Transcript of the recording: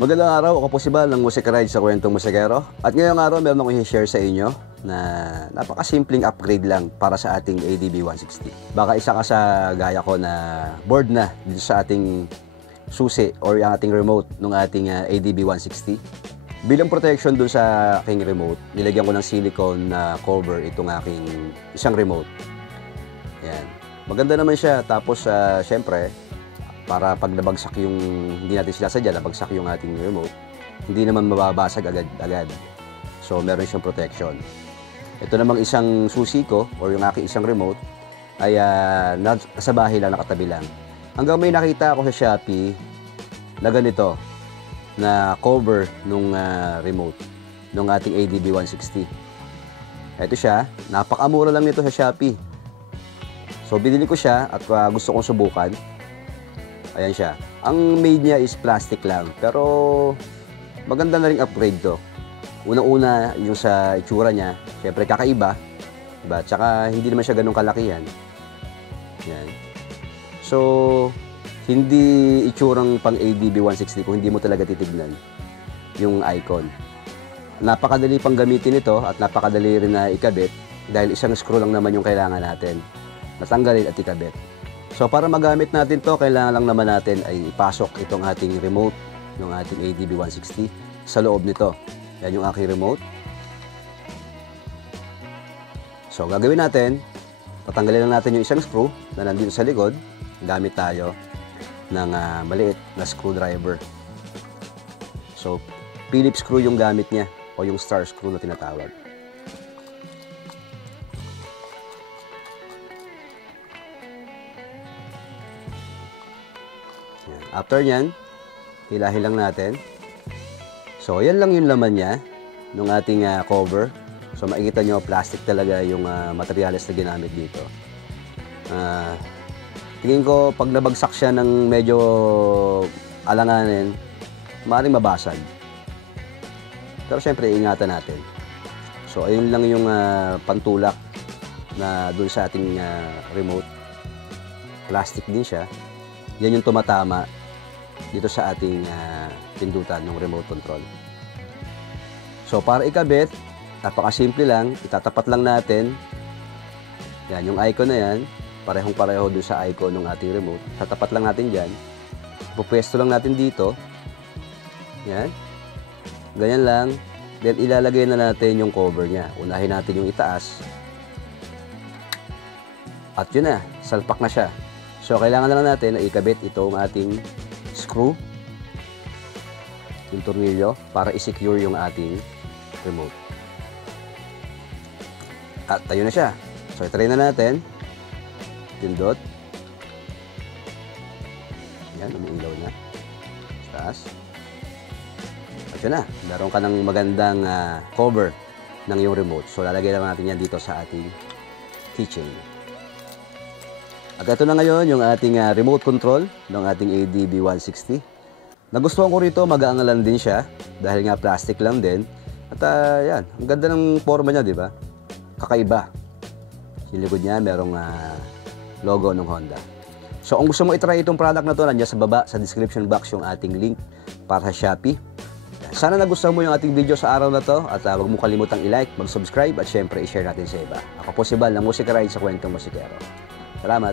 Magandang araw, ako po si Bal ng Musika Ride sa Kwentong Musikero. At ngayong araw, meron akong i-share sa inyo na napakasimpleng upgrade lang para sa ating ADB 160. Baka isa ka sa gaya ko na board na dito sa ating susi or yung ating remote ng ating ADB 160. Bilang protection dun sa aking remote, nilagyan ko ng silicone na cover itong aking isang remote. Yan. Maganda naman siya. Tapos, syempre, para pag nabagsak yung, hindi natin sinasadya, nabagsak yung ating remote, hindi naman mababasag agad-agad. So, meron siyang protection. Ito namang isang susi ko, or yung aking isang remote, ay nasa bahay lang, nakatabi lang. Hanggang may nakita ako sa Shopee na ganito, na cover nung remote, nung ating ADB 160. Ito siya, napakamura lang nito sa Shopee. So, binili ko siya at gusto kong subukan. Ayan siya. Ang made niya is plastic lang, pero maganda na ring upgrade to. Unang-una, yung sa itsura niya, syempre kakaiba, diba? Tsaka hindi naman siya ganun kalakihan. Yan. So, hindi itsurang pang ADB 160 kung hindi mo talaga titignan yung icon. Napakadali pang gamitin ito at napakadali rin na ikabit dahil isang screw lang naman yung kailangan natin. Natanggalin at ikabit. So, para magamit natin to, kailangan lang naman natin ay ipasok itong ating remote ng ating ADB 160 sa loob nito. Yan yung aking remote. So, gagawin natin, tatanggalin lang natin yung isang screw na nandito sa likod. Gamit tayo ng maliit na screwdriver. So, Phillips screw yung gamit niya o yung star screw na tinatawag. After nyan, hilahin lang natin. So, yan lang yung laman niya ng ating cover. So, makikita nyo, plastic talaga yung materials na ginamit dito. Tingin ko, pag nabagsak siya ng medyo alanganin, maaaring mabasag. Pero syempre, ingatan natin. So, ayun lang yung pantulak na dun sa ating remote. Plastic din siya. Yan yung tumatama dito sa ating pindutan ng remote control. So, para ikabit, napakasimple lang. Itatapat lang natin. Yan, yung icon na yan. Parehong-pareho doon sa icon ng ating remote. Tatapat lang natin dyan. Pupwesto lang natin dito. Yan. Ganyan lang. Then, ilalagay na natin yung cover niya. Unahin natin yung itaas. At yun na. Salpak na siya. So, kailangan na lang natin na ikabit itong ating screw, yung tornilyo, para i-secure yung ating remote. At tayo na siya. So, itry na natin. Pindot. Yan, umiilaw na. Taas. At yun na. Meron ka ng magandang cover ng iyong remote. So, lalagay lang natin yan dito sa ating keychain. At ito na ngayon yung ating remote control ng ating ADB 160. Nagustuhan ko rito, mag-aangalan din siya dahil nga plastic lang din. At yan, ang ganda ng forma niya, di ba? Kakaiba. Yung likod niya, merong logo ng Honda. So, kung gusto mo itry itong product na to, nandiyan sa baba, sa description box yung ating link para sa Shopee. Sana nagustuhan mo yung ating video sa araw na to at huwag mo kalimutang i-like, mag-subscribe at syempre i-share natin sa iba. Ako po si Bal ng Musika Ride sa Kwentong Musikero. Salamat!